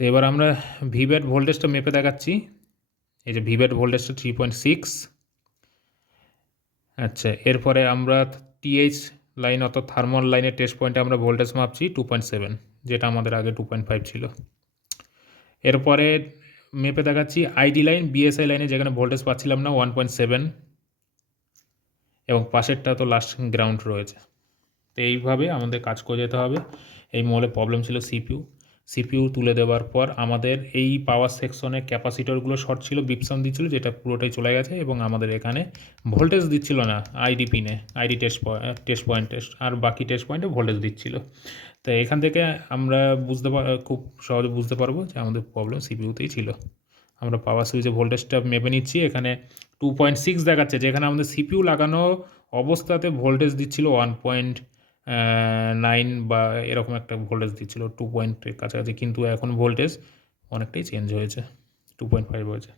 তো এবার আমরা ভিভ্যাট ভোল্টেজটা মেপে দেখাচ্ছি। এই যে ভিভ্যাট ভোল্টেজটা 3.6। আচ্ছা, এরপরে আমরা টিএইচ লাইন অর্থাৎ থার্মাল লাইনের টেস্ট পয়েন্টে আমরা ভোল্টেজ মাপছি 2.7, যেটা আমাদের আগে 2.5 ছিল। এরপরে মেপে দেখাচ্ছি আইডি লাইন বিএসআই লাইনে, যেখানে ভোল্টেজ পাচ্ছিলাম না 1.7, এবং পাশেরটা তো লাস্ট গ্রাউন্ড রয়েছে। তো এইভাবে আমাদের কাজ করে যেতে হবে। এই মলে প্রবলেম ছিল সিপিইউ তুলে দেওয়ার পর আমাদের এই পাওয়ার সেকশনে ক্যাপাসিটরগুলো শর্ট ছিল, বিপসাম দিচ্ছিল, যেটা পুরোটাই চলে গেছে, এবং আমাদের এখানে ভোল্টেজ দিচ্ছিল না আইডি পিনে, আইডি টেস্ট পয়েন্টে, আর বাকি টেস্ট পয়েন্টে ভোল্টেজ দিচ্ছিল। তো এখান থেকে আমরা খুব সহজে বুঝতে পারবো যে আমাদের প্রবলেম সিপিইউতেই ছিল। আমরা পাওয়ার সুইচে ভোল্টেজটা মেপে নিচ্ছি। এখানে 2.6 দেখাচ্ছে, যেখানে আমাদের সিপিইউ লাগানো অবস্থাতে ভোল্টেজ দিচ্ছিল 1.9 বা এরকম একটা ভোল্টেজ দিচ্ছিল, 2 পয়েন্টের কাছাকাছি, কিন্তু এখন ভোল্টেজ অনেকটাই চেঞ্জ হয়েছে, 2.5 হয়েছে।